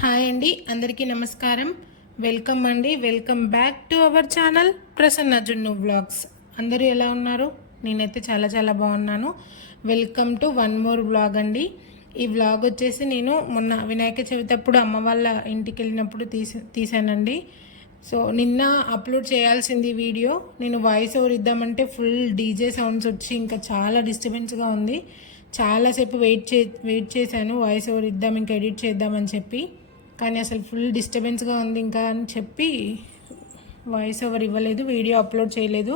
Hi అండి, అందరికీ నమస్కారం. Welcome back to our channel Prasanna జున్ను వ్లాగ్స్. అందరూ ఎలా ఉన్నారు? నేనైతే చాలా చాలా బాగున్నాను. Welcome to one more vlog అండి. ఈ వ్లాగ్ వచ్చేసి నేను మొన్న వినాయక చవితి అప్పుడు అమ్మ వాళ్ళ ఇంటికి వెళ్ళినప్పుడు తీసానండి. సో నిన్న అప్లోడ్ చేయాల్సింది వీడియో. నేను వాయిస్ ఓవర్ ఇద్దామంటే ఫుల్ డీజే సౌండ్స్ వచ్చి ఇంకా చాలా డిస్టర్బెన్స్గా ఉంది. చాలాసేపు వెయిట్ చేశాను వాయిస్ ఓవర్ ఇద్దాం, ఇంకా ఎడిట్ చేద్దామని చెప్పి. కానీ అసలు ఫుల్ డిస్టర్బెన్స్గా ఉంది ఇంకా అని చెప్పి వాయిస్ ఓవర్ ఇవ్వలేదు, వీడియో అప్లోడ్ చేయలేదు.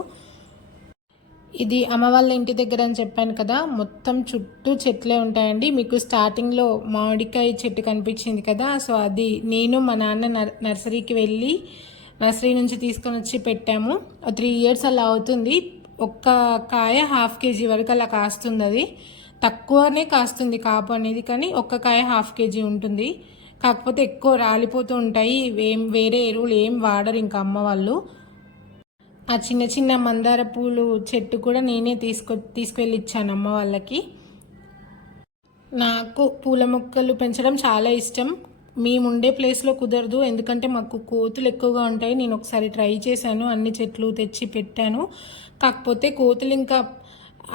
ఇది అమ్మ వాళ్ళ ఇంటి దగ్గర అని చెప్పాను కదా, మొత్తం చుట్టూ చెట్లే ఉంటాయండి. మీకు స్టార్టింగ్లో మామిడికాయ చెట్టు కనిపించింది కదా, సో అది నేను మా నాన్న నర్సరీకి వెళ్ళి నర్సరీ నుంచి తీసుకొని వచ్చి పెట్టాము. 3 years అలా అవుతుంది. ఒక్క కాయ 1/2 kg వరకు అలా కాస్తుంది. అది తక్కువనే కాస్తుంది కాపు అనేది, కానీ ఒక్క కాయ 1/2 kg ఉంటుంది. కాకపోతే ఎక్కువ రాలిపోతూ ఉంటాయి. వేరే ఎరువులు ఏం వాడరు ఇంకా అమ్మ వాళ్ళు. ఆ చిన్న చిన్న మందార పూలు చెట్టు కూడా నేనే తీసుకువెళ్ళి ఇచ్చాను అమ్మ వాళ్ళకి. నాకు పూల మొక్కలు పెంచడం చాలా ఇష్టం. మేముండే ప్లేస్లో కుదరదు, ఎందుకంటే మాకు కోతులు ఎక్కువగా ఉంటాయి. నేను ఒకసారి ట్రై చేశాను, అన్ని చెట్లు తెచ్చి పెట్టాను. కాకపోతే కోతులు ఇంకా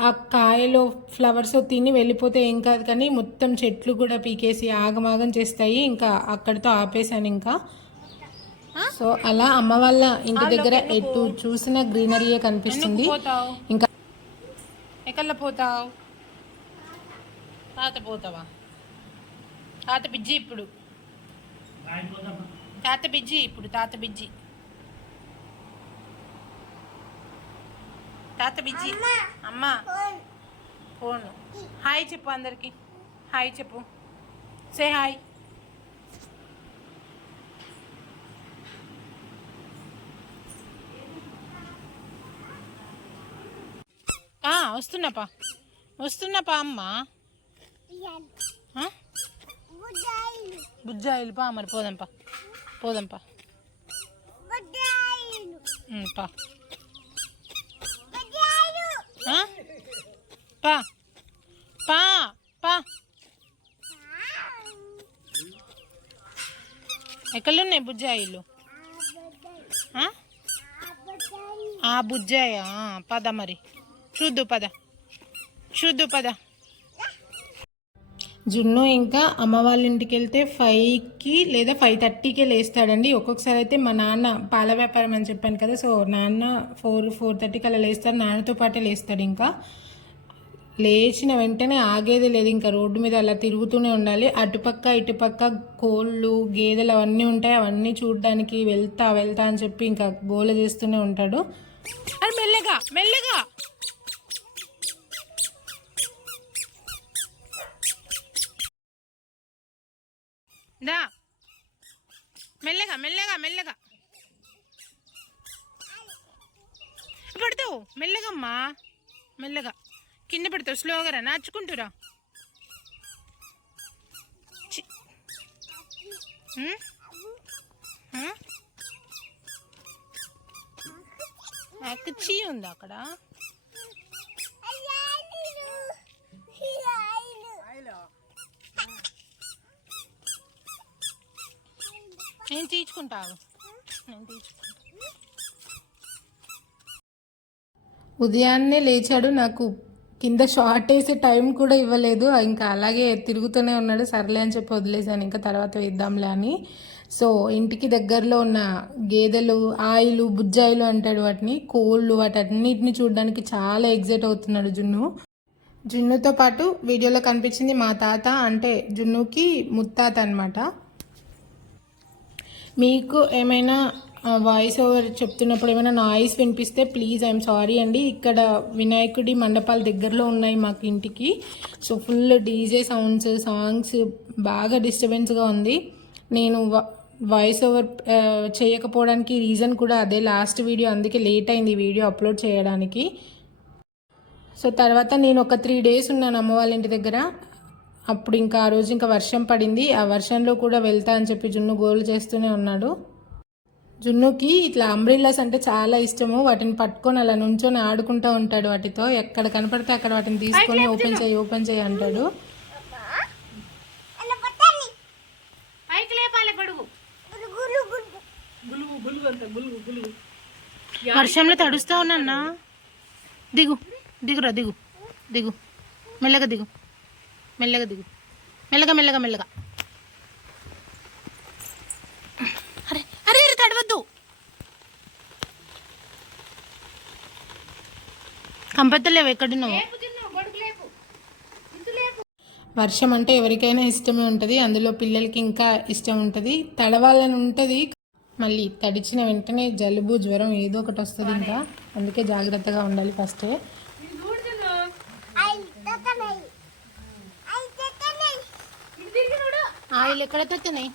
ఆ కాయలో ఫ్లవర్స్ తిని వెళ్ళిపోతే ఏం కాదు, కానీ మొత్తం చెట్లు కూడా పీకేసి ఆగమాగం చేస్తాయి. ఇంకా అక్కడితో ఆపేశాను ఇంకా. సో అలా అమ్మ వాళ్ళ ఇంటి దగ్గర ఎటు చూసిన గ్రీనరీయే కనిపిస్తుంది. ఇంకా ఎక్కడికి పోతావు? తాత పోతావా? తాత బిజ్జి ఇప్పుడు, తాత బిజ్జి అమ్మ ఫోన్. హాయ్ చెప్పు అందరికి, హాయ్ చెప్పు, సే హాయ్. వస్తున్నాపా అమ్మ. బుజ్జాయిలు పా, మరి పోదాంపా పా పా పా పా. ఎక్కడున్నాయి బుజ్జాయిలు? ఆ బుజ్జాయ, పద మరి చూద్దు పద. జున్ను ఇంకా అమ్మ వాళ్ళ ఇంటికి వెళ్తే 5కి లేదా 5:30కే లేస్తాడండి. ఒక్కొక్కసారి అయితే మా నాన్న పాల వ్యాపారం అని చెప్పాను కదా, సో నాన్న 4:30కి అలా లేస్తాడు. నాన్నతో పాటే లేస్తాడు. ఇంకా లేచిన వెంటనే ఆగేది లేదు, ఇంకా రోడ్డు మీద అలా తిరుగుతూనే ఉండాలి. అటుపక్క ఇటుపక్క కోళ్ళు గేదెలు అవన్నీ ఉంటాయి. అవన్నీ చూడడానికి వెళ్తా అని చెప్పి ఇంకా గోల చేస్తూనే ఉంటాడు. అది మెల్లగా దా, మెల్లగా పడతావు. మెల్లగమ్మా, మెల్లగా కింద పడతావు. స్లోగా రా, నడుచుకుంటురా. చీ ఉందా అక్కడ? నేను తీర్చుకుంటావు. ఉదయాన్నే లేచాడు, నాకు కింద షార్ట్ వేసే టైం కూడా ఇవ్వలేదు. ఇంకా అలాగే తిరుగుతూనే ఉన్నాడు. సర్లే అని చెప్పి వదిలేసాను, ఇంకా తర్వాత వేద్దాంలే అని. సో ఇంటికి దగ్గరలో ఉన్న గేదెలు, ఆయిలు, బుజ్జాయిలు అంటాడు వాటిని, కోళ్ళు, వాటన్నిటిని చూడడానికి చాలా ఎగ్జైట్ అవుతున్నాడు జున్నుతో పాటు వీడియోలో కనిపించింది మా తాత, అంటే జున్నుకి ముత్తాత అనమాట. మీకు ఏమైనా వాయిస్ ఓవర్ చెప్తున్నప్పుడు ఏమైనా నాయిస్ వినిపిస్తే ప్లీజ్ ఐఎమ్ సారీ అండి. ఇక్కడ వినాయకుడి మండపాలు దగ్గరలో ఉన్నాయి మాకు ఇంటికి. సో ఫుల్ డీజే సాంగ్స్ బాగా డిస్టర్బెన్స్గా ఉంది. నేను వాయిస్ ఓవర్ చేయకపోవడానికి రీజన్ కూడా అదే, లాస్ట్ వీడియో, అందుకే లేట్ అయింది వీడియో అప్లోడ్ చేయడానికి. సో తర్వాత నేను ఒక 3 days ఉన్నాను అమ్మ వాళ్ళ ఇంటి దగ్గర. అప్పుడు ఇంకా ఆ రోజు ఇంకా వర్షం పడింది. ఆ వర్షంలో కూడా వెళ్తా అని చెప్పి జున్ను గోల్ చేస్తూనే ఉన్నాడు. జున్నుకి ఇట్లా అంబ్రిల్లాస్ అంటే చాలా ఇష్టము. వాటిని పట్టుకొని అలా నుంచొని ఆడుకుంటూ ఉంటాడు వాటితో. ఎక్కడ కనపడితే అక్కడ వాటిని తీసుకొని ఓపెన్ చేయి అంటాడు. వర్షంలో తడుస్తా ఉన్నా. దిగు దిగురా, దిగు దిగు, మెల్లగా దిగు, మెల్లగా దిగు, మెల్లగా మెల్లగా మెల్లగా. అరే అరే అరే తడవద్దు. కంపెత్తలేవు, ఎక్కడున్నావు? వర్షం అంటే ఎవరికైనా ఇష్టమే ఉంటుంది, అందులో పిల్లలకి ఇంకా ఇష్టం ఉంటుంది. తడవాలని ఉంటుంది, మళ్ళీ తడిచిన వెంటనే జలుబు జ్వరం ఏదో ఒకటి వస్తుంది ఇంకా. అందుకే జాగ్రత్తగా ఉండాలి ఫస్టే. ఆయిల్ ఎక్కడ తడుతున్నాయి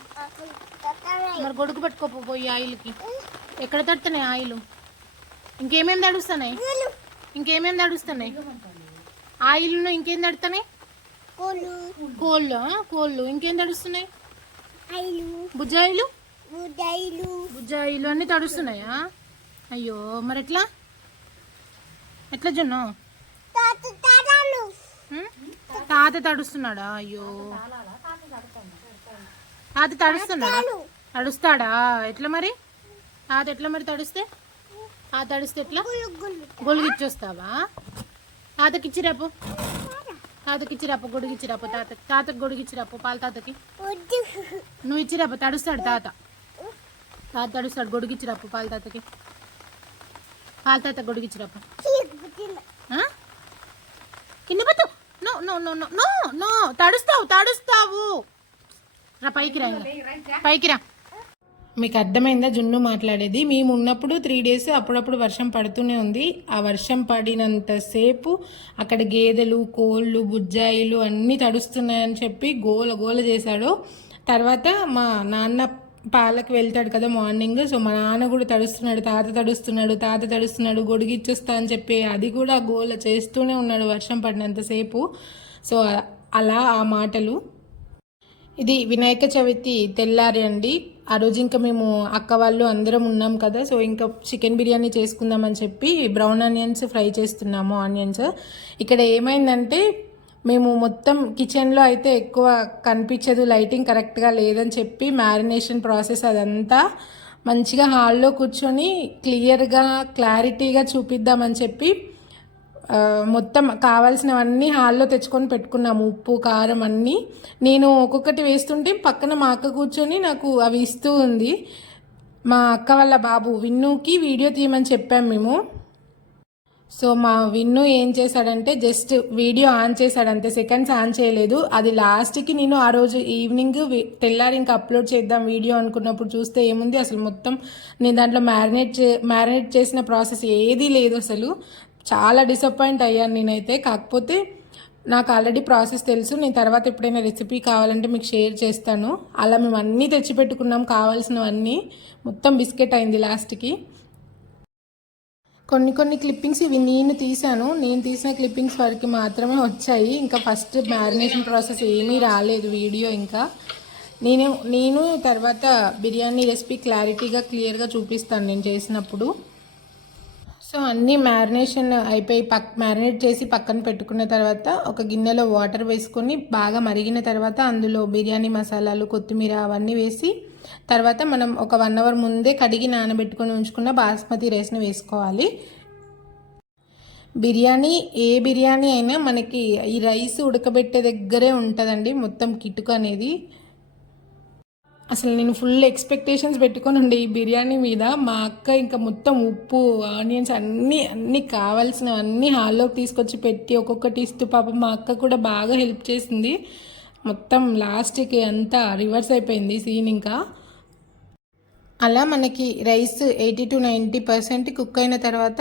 మరి? గొడుగు పట్టుకోపోయి ఆయిల్కి ఎక్కడ తడుతున్నాయి ఆయిల్? ఇంకేమేమి తడుస్తున్నాయి? ఇంకేమేమి తడుస్తున్నాయి? ఆయిల్ను ఇంకేం తడుతున్నాయి? కోళ్ళు ఇంకేం తడుస్తున్నాయి? బుజ్జాయిలు బుజ్జాయిలు అన్నీ తడుస్తున్నాయా? అయ్యో మరి ఎట్లా ఎట్లా జున్ను? తాత తడుస్తున్నాడా? అయ్యో తాత తడుస్తాడా? ఎట్లా మరి తాత ఎట్లా మరి తడుస్తే? తాత తడుస్తే ఎట్లా? గొలుగు ఇచ్చొస్తావా? తాతకి ఇచ్చిరాపు, తాతకి ఇచ్చిరాపు, గొడుగు ఇచ్చిరాపు, తాతకి గొడుగు ఇచ్చిరాపు, పాలు తాతకి నువ్వు ఇచ్చిరాపు. తడుస్తాడు తాత, తాత తడుస్తాడు. గొడుగు ఇచ్చిరాపు పాలు తాతకి, పాలు తాత గొడుగు ఇచ్చిరాపు. కింద పట్టు. No no no no no no, తడుస్తావు. రా పైకి రా, పైకి రా. మీకు అర్థమైందా జున్ను మాట్లాడేది? మేము ఉన్నప్పుడు 3 days అప్పుడప్పుడు వర్షం పడుతూనే ఉంది. ఆ వర్షం పడినంతసేపు అక్కడ గేదెలు, కోళ్ళు, బుజ్జాయిలు అన్నీ తడుస్తున్నాయని చెప్పి గోల గోల చేశాడు. తర్వాత మా నాన్న పాలకు వెళ్తాడు కదా మార్నింగ్, సో మా నాన్న కూడా తడుస్తున్నాడు, తాత తడుస్తున్నాడు, గొడుగిచ్చొస్తా అని చెప్పి అది కూడా గోల చేస్తూనే ఉన్నాడు వర్షం పడినంతసేపు. సో అలా ఆ మాటలు. ఇది వినాయక చవితి తెల్లారి అండి. ఆ రోజు ఇంకా మేము అక్క వాళ్ళు అందరం ఉన్నాం కదా, సో ఇంకా చికెన్ బిర్యానీ చేసుకుందామని చెప్పి బ్రౌన్ ఆనియన్స్ ఫ్రై చేస్తున్నాము. ఆనియన్స్ ఇక్కడ ఏమైందంటే మేము మొత్తం కిచెన్లో అయితే ఎక్కువ కనిపించదు, లైటింగ్ కరెక్ట్గా లేదని చెప్పి మ్యారినేషన్ ప్రాసెస్ అదంతా మంచిగా హాల్లో కూర్చొని క్లారిటీగా చూపిద్దామని చెప్పి మొత్తం కావాల్సినవన్నీ హాల్లో తెచ్చుకొని పెట్టుకున్నాము. ఉప్పు, కారం అన్నీ. నేను ఒక్కొక్కటి వేస్తుంటే పక్కన మా అక్క కూర్చొని నాకు అవి ఇస్తూ ఉంది. మా అక్క వాళ్ళ బాబు విన్నుకి వీడియో తీయమని చెప్పాము మేము. సో మా విన్ను ఏం చేశాడంటే జస్ట్ వీడియో ఆన్ చేశాడు అంతే, సెకండ్స్ ఆన్ చేయలేదు. అది లాస్ట్కి నేను ఆ రోజు ఈవినింగ్ తెల్లారి ఇంకా అప్లోడ్ చేద్దాం వీడియో అనుకున్నప్పుడు చూస్తే ఏముంది అసలు మొత్తం నేను దాంట్లో మ్యారినేట్ చేసిన ప్రాసెస్ ఏదీ లేదు అసలు. చాలా డిసప్పాయింట్ అయ్యాను నేనైతే. కాకపోతే నాకు ఆల్రెడీ ప్రాసెస్ తెలుసు, నేను తర్వాత ఎప్పుడైనా రెసిపీ కావాలంటే మీకు షేర్ చేస్తాను. అలా మేము అన్నీ తెచ్చిపెట్టుకున్నాం కావాల్సినవన్నీ. మొత్తం బిస్కెట్ అయింది లాస్ట్కి. కొన్ని క్లిప్పింగ్స్ ఇవి నేను తీసిన క్లిప్పింగ్స్ వరకు మాత్రమే వచ్చాయి. ఇంకా ఫస్ట్ మ్యారినేషన్ ప్రాసెస్ ఏమీ రాలేదు వీడియో. ఇంకా నేను తర్వాత బిర్యానీ రెసిపీ క్లియర్గా చూపిస్తాను నేను చేసినప్పుడు. సో అన్నీ మ్యారినేషన్ అయిపోయి మ్యారినేట్ చేసి పక్కన పెట్టుకున్న తర్వాత ఒక గిన్నెలో వాటర్ వేసుకొని బాగా మరిగిన తర్వాత అందులో బిర్యానీ మసాలాలు, కొత్తిమీర అవన్నీ వేసి తర్వాత మనం ఒక 1 hour ముందే కడిగి నానబెట్టుకొని ఉంచుకున్న బాస్మతి రైస్ని వేసుకోవాలి. ఏ బిర్యానీ అయినా మనకి ఈ రైస్ ఉడకబెట్టే దగ్గరే ఉంటుందండి మొత్తం కిటుకు అనేది. అసలు నేను ఫుల్ ఎక్స్పెక్టేషన్స్ పెట్టుకొని ఉండే ఈ బిర్యానీ మీద. మా అక్క ఇంకా మొత్తం ఉప్పు, ఆనియన్స్ అన్నీ కావాల్సినవన్నీ హాల్లోకి తీసుకొచ్చి పెట్టి ఒక్కొక్కటి ఇస్తూ పాపం మా అక్క కూడా బాగా హెల్ప్ చేసింది. మొత్తం లాస్ట్కి అంతా రివర్స్ అయిపోయింది సీన్. ఇంకా అలా మనకి రైస్ 80 to 90% కుక్ అయిన తర్వాత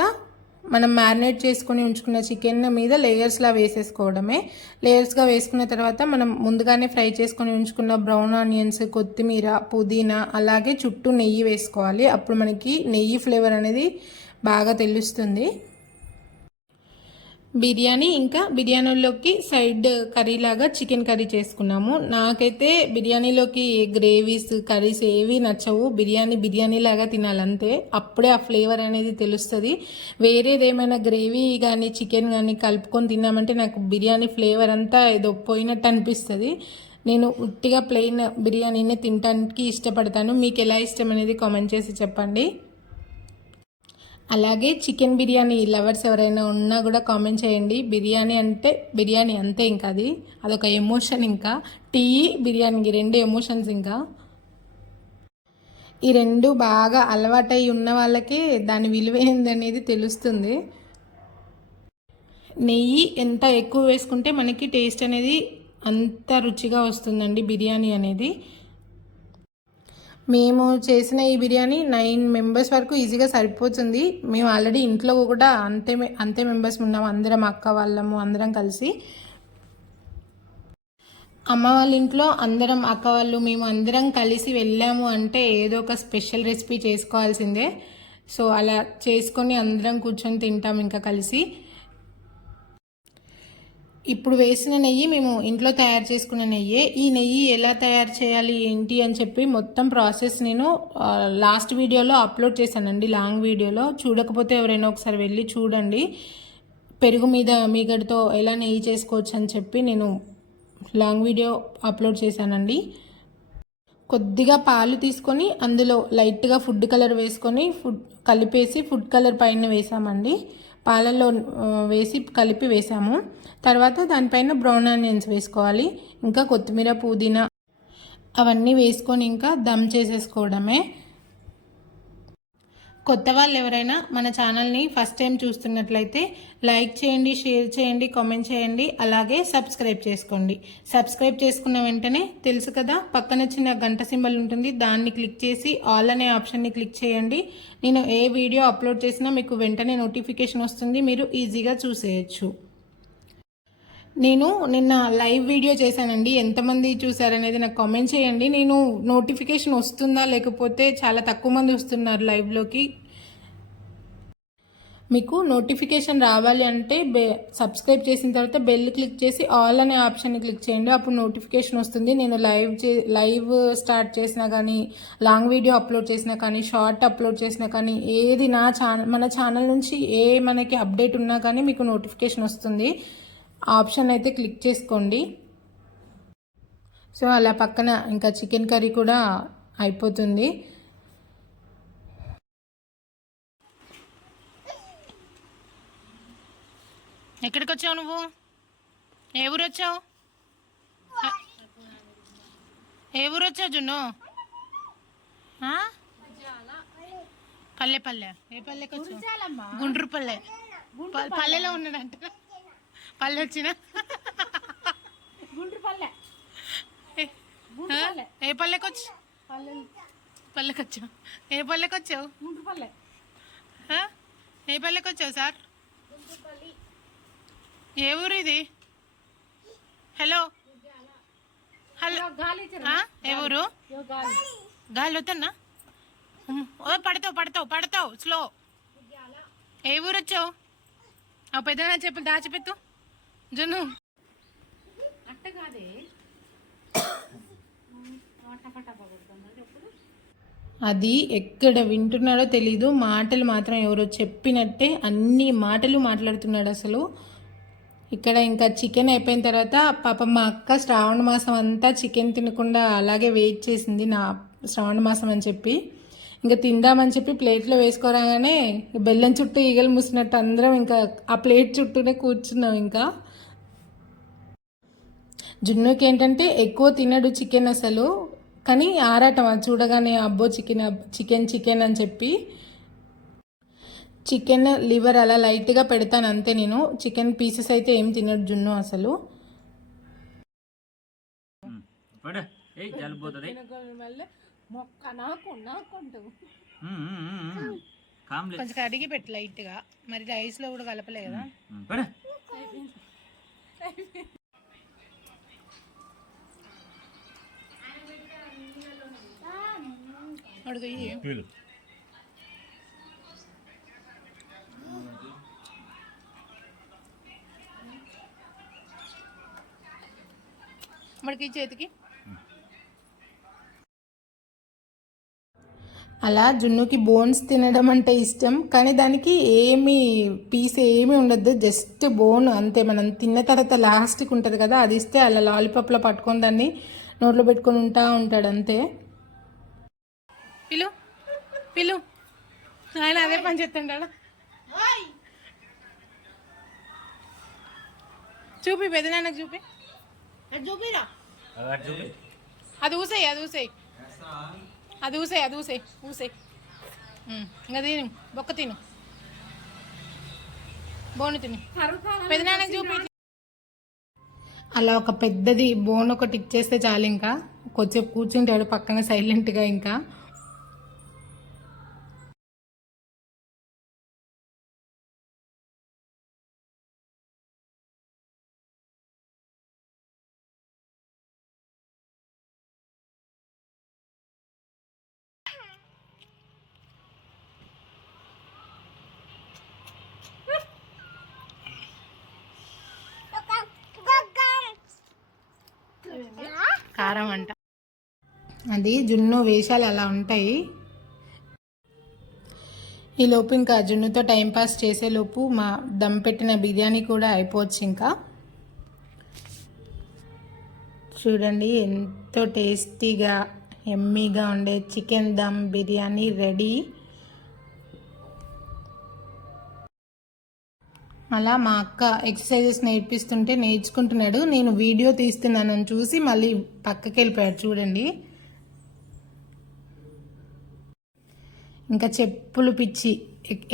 మనం మ్యారినేట్ చేసుకొని ఉంచుకున్న చికెన్ మీద లేయర్స్లా వేసేసుకోవడమే. లేయర్స్గా వేసుకున్న తర్వాత మనం ముందుగానే ఫ్రై చేసుకొని ఉంచుకున్న బ్రౌన్ ఆనియన్స్, కొత్తిమీర, పుదీనా అలాగే చుట్టూ నెయ్యి వేసుకోవాలి. అప్పుడు మనకి నెయ్యి ఫ్లేవర్ అనేది బాగా తెలుస్తుంది. బిర్యానీ ఇంకా బిర్యానీలోకి సైడ్ కర్రీలాగా చికెన్ కర్రీ చేసుకున్నాము. నాకైతే బిర్యానీలోకి గ్రేవీస్, కర్రీస్ ఏవి నచ్చవు. బిర్యానీలాగా తినాలంతే, అప్పుడే ఆ ఫ్లేవర్ అనేది తెలుస్తుంది. వేరేది ఏమైనా గ్రేవీ కానీ చికెన్ కానీ కలుపుకొని తిన్నామంటే నాకు బిర్యానీ ఫ్లేవర్ అంతా ఏదో పోయినట్టు అనిపిస్తుంది. నేను ఉట్టిగా ప్లెయిన్ బిర్యానీనే తినడానికి ఇష్టపడతాను. మీకు ఎలా ఇష్టం అనేది కామెంట్ చేసి చెప్పండి. అలాగే చికెన్ బిర్యానీ లవర్స్ ఎవరైనా ఉన్నా కూడా కామెంట్ చేయండి. బిర్యానీ అంటే బిర్యానీ అంతే, ఇంకా అదొక ఎమోషన్. ఇంకా టీ బిర్యానీకి రెండు ఎమోషన్స్. ఇంకా ఈ రెండు బాగా అలవాటై ఉన్న వాళ్ళకే దాని విలువ ఏందనేది తెలుస్తుంది. నెయ్యి ఎంత ఎక్కువ వేసుకుంటే మనకి టేస్ట్ అనేది అంత రుచిగా వస్తుందండి బిర్యానీ అనేది. మేము చేసిన ఈ బిర్యానీ 9 మెంబర్స్ వరకు ఈజీగా సరిపోతుంది. మేము ఆల్రెడీ ఇంట్లో కూడా అంతే మెంబర్స్ ఉన్నాము, అందరం అక్క వాళ్ళము అందరం కలిసి. అమ్మ వాళ్ళ ఇంట్లో అందరం అక్క వాళ్ళు మేము అందరం కలిసి వెళ్ళాము అంటే ఏదో ఒక స్పెషల్ రెసిపీ చేసుకోవాల్సిందే. సో అలా చేసుకొని అందరం కూర్చొని తింటాం ఇంకా కలిసి. ఇప్పుడు వేసిన నెయ్యి మేము ఇంట్లో తయారు చేసుకున్న నెయ్యే. ఈ నెయ్యి ఎలా తయారు చేయాలి ఏంటి అని చెప్పి మొత్తం ప్రాసెస్ నేను లాస్ట్ వీడియోలో అప్లోడ్ చేశానండి, లాంగ్ వీడియోలో. చూడకపోతే ఎవరైనా ఒకసారి వెళ్ళి చూడండి. పెరుగు మీద మీగడతో ఎలా నెయ్యి చేసుకోవచ్చు అని చెప్పి నేను లాంగ్ వీడియో అప్లోడ్ చేశానండి. కొద్దిగా పాలు తీసుకొని అందులో లైట్గా ఫుడ్ కలర్ వేసుకొని కలిపేసి ఫుడ్ కలర్ పైన వేసామండి. పాలల్లో వేసి కలిపి వేసాము. తర్వాత దానిపైన బ్రౌన్ ఆనియన్స్ వేసుకోవాలి, ఇంకా కొత్తిమీర పుదీనా అవన్నీ వేసుకొని ఇంకా దమ్ చేసేసుకోవడమే. కొత్త వాళ్ళు ఎవరైనా మన ఛానల్ని ఫస్ట్ టైం చూస్తున్నట్లయితే లైక్ చేయండి, షేర్ చేయండి, కామెంట్ చేయండి, అలాగే సబ్స్క్రైబ్ చేసుకోండి. సబ్స్క్రైబ్ చేసుకున్న వెంటనే తెలుసు కదా పక్కన చిన్న గంట సింబల్ ఉంటుంది, దాన్ని క్లిక్ చేసి ఆల్ అనే ఆప్షన్ని క్లిక్ చేయండి. నేను ఏ వీడియో అప్లోడ్ చేసినా మీకు వెంటనే నోటిఫికేషన్ వస్తుంది, మీరు ఈజీగా చూసేయచ్చు. నేను నిన్న లైవ్ వీడియో చేశానండి, ఎంతమంది చూసారనేది నాకు కామెంట్ చేయండి. నేను నోటిఫికేషన్ వస్తుందా లేకపోతే చాలా తక్కువ మంది వస్తున్నారు లైవ్లోకి. మీకు నోటిఫికేషన్ రావాలి అంటే సబ్స్క్రైబ్ చేసిన తర్వాత బెల్ క్లిక్ చేసి ఆల్ అనే ఆప్షన్ని క్లిక్ చేయండి, అప్పుడు నోటిఫికేషన్ వస్తుంది. నేను లైవ్ స్టార్ట్ చేసినా కానీ, లాంగ్ వీడియో అప్లోడ్ చేసినా కానీ, షార్ట్ అప్లోడ్ చేసినా కానీ, ఏది మన ఛానల్ నుంచి మనకి అప్డేట్ ఉన్నా కానీ మీకు నోటిఫికేషన్ వస్తుంది. ఆప్షన్ అయితే క్లిక్ చేసుకోండి. సో అలా పక్కన ఇంకా చికెన్ కర్రీ కూడా అయిపోతుంది. ఎక్కడికి వచ్చావు నువ్వు? ఏ ఊరు వచ్చావు? ఏ ఊరు వచ్చావు జున్ను? పల్లె. ఏ పల్లెకి వచ్చావు? గుండ్రు పల్లె. పల్లెలో ఉన్నాడంట. పల్లె వచ్చిన గుండ్రు పల్లె. ఏ పల్లెకి వచ్చి పల్లెకి వచ్చావు? ఏ పల్లెకి వచ్చావు? గుండ్రు పల్లె. ఏ పల్లెకి వచ్చావు సార్? ఏ ఊరు ఇది? హలో ఏ ఊరు? గాలి వద్దన్నా, పడతావు స్లో. ఏ ఊరు వచ్చావు? పెద్ద చెప్పులు దాచిపెట్టు జున్ను. అది ఎక్కడ వింటున్నాడో తెలీదు, మాటలు మాత్రం ఎవరో చెప్పినట్టే అన్ని మాటలు మాట్లాడుతున్నాడు అసలు. ఇక్కడ ఇంకా చికెన్ అయిపోయిన తర్వాత పాపం మా అక్క శ్రావణ మాసం అంతా చికెన్ తినకుండా అలాగే వెయిట్ చేసింది, నా శ్రావణ మాసం అని చెప్పి. ఇంకా తిందామని చెప్పి ప్లేట్లో వేసుకోరాగానే బెల్లం చుట్టూ ఈగలు మూసినట్టు అందరం ఇంకా ఆ ప్లేట్ చుట్టూనే కూర్చున్నాం. ఇంకా జున్నుకి ఏంటంటే ఎక్కువ తినడు చికెన్ అసలు, కానీ ఆరాటం అది చూడగానే అబ్బో చికెన్ అని చెప్పి. చికెన్ లివర్ అలా లైట్గా పెడతాను అంతే, నేను చికెన్ పీసెస్ అయితే ఏం తినడు జున్ను అసలు. కొంచెం అడిగి పెట్టు లైట్గా, మరి రైస్లో కూడా కలపలే కదా. అడుగు మడికి చేతికి. అలా జున్నుకి బోన్స్ తినడం అంటే ఇష్టం, కానీ దానికి పీస్ ఏమీ ఉండదు, జస్ట్ బోన్ అంతే. మనం తిన్న తర్వాత లాస్ట్కి ఉంటుంది కదా, అది ఇస్తే అలా లాలీపాప్లో పట్టుకొని దాన్ని నోట్లో పెట్టుకొని ఉంటాడు అంతే. పిలు ఆయన అదే పని చేస్తుంటాడు. చూపి పెదనాన్నకు చూపి. చూపిరా అది ఊసేయి, అది ఊసేయి, అది ఊసేయి, అది ఊసేయి, ఊసేయి. ఇంకా తిను, బొక్క తిను, బోను తిను, పెదనాన్నకు చూపి. అలా ఒక పెద్దది బోన్ ఒకటి ఇచ్చేస్తే చాలు, ఇంకా కొద్దిసేపు కూర్చుంటాడు పక్కన సైలెంట్గా. ఇంకా కారం అంట అది. జున్ను వేషాలు అలా ఉంటాయి. ఈ లోపు ఇంకా జున్నుతో టైంపాస్ చేసేలోపు మా దమ్ పెట్టిన బిర్యానీ కూడా అయిపోవచ్చు. ఇంకా చూడండి ఎంతో టేస్టీగా ఎమ్మీగా ఉండే చికెన్ దమ్ బిర్యానీ రెడీ. అలా మా అక్క ఎక్సర్సైజెస్ నేర్చుకుంటున్నాడు. నేను వీడియో తీస్తున్నానని చూసి మళ్ళీ పక్కకి వెళ్ళిపోయాడు. చూడండి ఇంకా చెప్పులు పిచ్చి,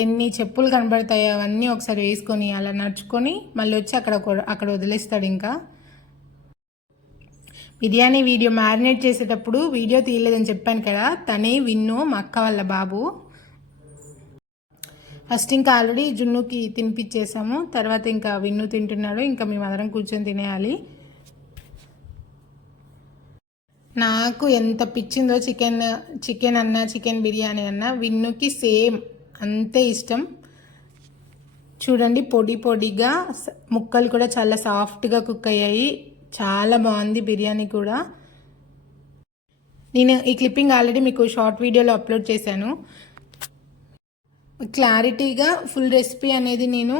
ఎన్ని చెప్పులు కనబడతాయో అవన్నీ ఒకసారి వేసుకొని అలా నడుచుకొని మళ్ళీ వచ్చి అక్కడ వదిలేస్తాడు. ఇంకా బిర్యానీ వీడియో మ్యారినేట్ చేసేటప్పుడు వీడియో తీయలేదని చెప్పాను కదా, తనే విన్ను, మా అక్క వాళ్ళ బాబు. ఫస్ట్ ఇంకా ఆల్రెడీ జున్నుకి తినిపించేసాము, తర్వాత ఇంకా విన్ను తింటున్నాడు. ఇంకా మేమందరం కూర్చొని తినేయాలి. నాకు ఎంత పిచ్చిందో చికెన్ అన్నా, చికెన్ బిర్యానీ అన్నా విన్నుకి సేమ్ అంతే ఇష్టం. చూడండి పొడి పొడిగా, ముక్కలు కూడా చాలా సాఫ్ట్గా కుక్ అయ్యాయి. చాలా బాగుంది బిర్యానీ కూడా. నేను ఈ క్లిప్పింగ్ ఆల్రెడీ మీకు షార్ట్ వీడియోలో అప్లోడ్ చేశాను. క్లారిటీగా ఫుల్ రెసిపీ అనేది నేను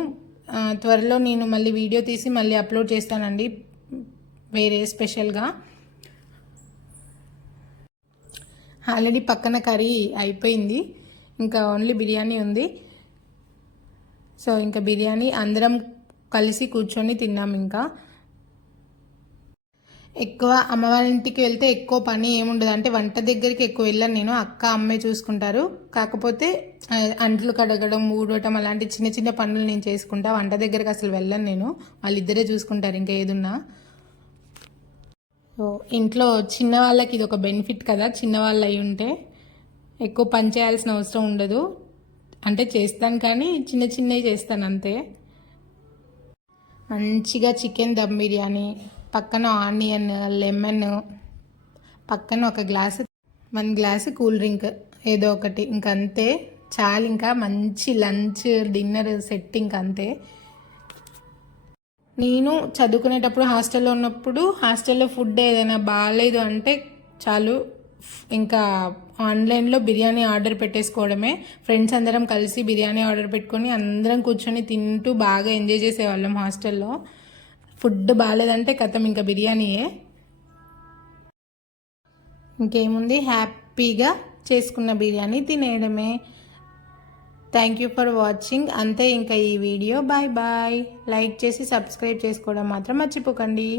త్వరలో మళ్ళీ వీడియో తీసి మళ్ళీ అప్లోడ్ చేస్తానండి, వేరే స్పెషల్గా. ఆల్రెడీ పక్కన కర్రీ అయిపోయింది, ఇంకా ఓన్లీ బిర్యానీ ఉంది. సో ఇంకా బిర్యానీ అందరం కలిసి కూర్చొని తిన్నాం. ఇంకా ఎక్కువ అమ్మ వాళ్ళ ఇంటికి వెళ్తే ఎక్కువ పని ఏముండదు, అంటే వంట దగ్గరికి ఎక్కువ వెళ్ళాను నేను, అక్క అమ్మే చూసుకుంటారు. కాకపోతే అంట్లు కడగడం, ఊడటం అలాంటి చిన్న చిన్న పనులు నేను చేసుకుంటా. వంట దగ్గరికి అసలు వెళ్ళను నేను, వాళ్ళిద్దరే చూసుకుంటారు ఇంకా ఏదున్నా. సో ఇంట్లో చిన్న వాళ్ళకి ఇది ఒక బెనిఫిట్ కదా, చిన్నవాళ్ళు అయి ఉంటే ఎక్కువ పని చేయాల్సిన అవసరం ఉండదు. అంటే చేస్తాను కానీ చిన్న చిన్నవి చేస్తాను అంతే. మంచిగా చికెన్ దమ్ బిర్యానీ, పక్కన ఆనియన్, లెమన్, పక్కన ఒక గ్లాసు 1 గ్లాసు కూల్ డ్రింక్ ఏదో ఒకటి, ఇంకంతే చాలు. ఇంకా మంచి లంచ్ డిన్నర్ సెట్ ఇంకంతే. నేను చదువుకునేటప్పుడు హాస్టల్లో ఉన్నప్పుడు హాస్టల్లో ఫుడ్ ఏదైనా బాగాలేదు అంటే చాలు, ఇంకా ఆన్లైన్లో బిర్యానీ ఆర్డర్ పెట్టేసుకోవడమే. ఫ్రెండ్స్ అందరం కలిసి బిర్యానీ ఆర్డర్ పెట్టుకొని అందరం కూర్చొని తింటూ బాగా ఎంజాయ్ చేసేవాళ్ళం హాస్టల్లో. ఫుడ్ బాగాలేదంటే కథం ఇంకా బిర్యానీయే. ఇంకేముంది, హ్యాపీగా చేసుకున్న బిర్యానీ తినేయడమే. Thank you for watching. అంతే ఇంకా ఈ వీడియో. Bye bye. లైక్ చేసి సబ్స్క్రైబ్ చేసుకోవడం మాత్రం మర్చిపోకండి.